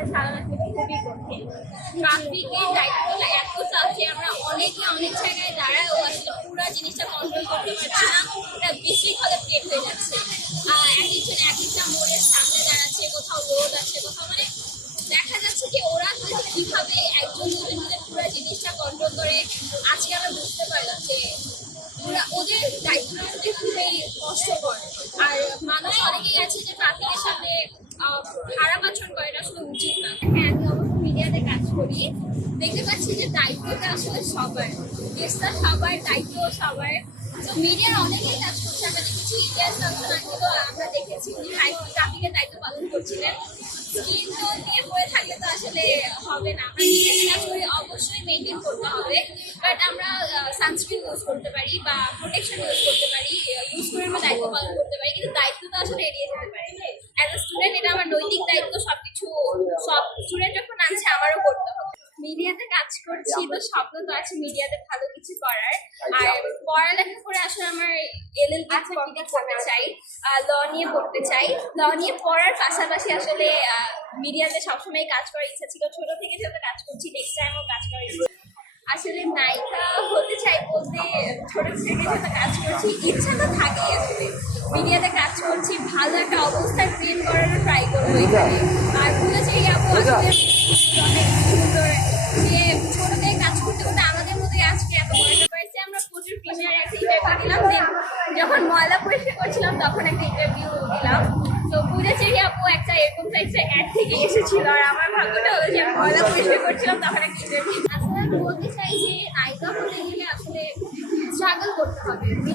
অবস্থায় সারা রাখতে খুবই কঠিন। ট্রাফিকের দায়িত্বটা এত চাপ যে আমরা অনেকে অনেক জায়গায় দাঁড়ায়ও আসলে পুরো জিনিসটা কন্ট্রোল করতে পারছি না, এটা বিশৃঙ্খলা ক্রিয়েট হয়ে যাচ্ছে। এক একজন এক একটা মোড়ের সামনে দাঁড়াচ্ছে, কোথাও রোড আছে, কোথাও মানে দেখা যাচ্ছে যে ওরা আসলে কিভাবে একজন দুজন মিলে পুরো জিনিসটা কন্ট্রোল করে। আজকে আমরা বুঝতে পারলাম যে ওদের দায়িত্বটা আসলে খুবই কষ্টকর। আর মানুষ অনেকেই আছে যে ট্রাফিকের সামনে খারাপ আচরণ করে, এটা আসলে উচিত না। হ্যাঁ, আমি অবশ্য মিডিয়াতে কাজ করি, দেখতে পাচ্ছি যে দায়িত্বটা আসলে সবার, দেশটা সবার, দায়িত্ব সবার। তো মিডিয়ার অনেকেই কাজ করছে, আমরা দেখেছি ইলিয়াস কাঞ্চন আঙ্কেলও আমরা দেখেছি উনি ট্রাফিকের দায়িত্ব পালন করছিলেন। স্কিন তো দিয়ে পড়ে থাকলে তো আসলে হবে না, আমরা মিডিয়াতে কাজ করি অবশ্যই মেনটেন করতে হবে। বাট আমরা সানস্ক্রিন ইউজ করতে পারি বা প্রোটেকশন ইউজ করতে পারি, ইউজ করে আমরা দায়িত্ব পালন করতে পারি, কিন্তু দায়িত্ব তো আসলে এড়িয়ে যেতে পারি। অ্যাজ এ স্টুডেন্ট এটা আমার নৈতিক দায়িত্ব, সবকিছু সব স্টুডেন্ট যখন আনছে আমারও করতে হবে। মিডিয়াতে কাজ করছি তো স্বপ্ন তো আছে মিডিয়াতে ভালো কিছু করার। আর পড়ালেখা করে আসলে আমার এলএলবি কমপ্লিট করতে চাই, ল নিয়ে পড়তে চাই। ল নিয়ে পড়ার পাশাপাশি আসলে মিডিয়াতে সবসময় কাজ করার ইচ্ছা ছিল, ছোট থেকে যেহেতু কাজ করছি নেক্সট টাইমও কাজ করার ইচ্ছা। আসলে নায়িকা হতে চাই বলতে ছোট থেকে যেহেতু কাজ করছি ইচ্ছা তো থাকেই। আসলে মিডিয়াতে কাজ করছি, ভালো একটা অবস্থা ক্রিয়েট করারও ট্রাই করবো এখানে। আর ফুলচেরি আপু আসলে অনেক সুন্দর যে ছোট থেকে কাজ করতে করতে আমাদের মধ্যে আজকে এত বড় পাইছে। আমরা প্রচুর প্রিমিয়ার একটা ইন্টারভিউ দিলাম, দেন যখন ময়লা পরিষ্কার করছিলাম তখন একটা ইন্টারভিউ দিলাম। তো ফুলচেরি আপু একটা এরকম টাইপের অ্যাড থেকে এসেছিল, আর আমার ভাগ্যটা হলো যে আমি ময়লা পরিষ্কার করছিলাম তখন একটা ইন্টারভিউ। আসলে আমি বলতে চাই যে নায়িকা হতে গেলে আসলে স্ট্রাগল করতে হবে।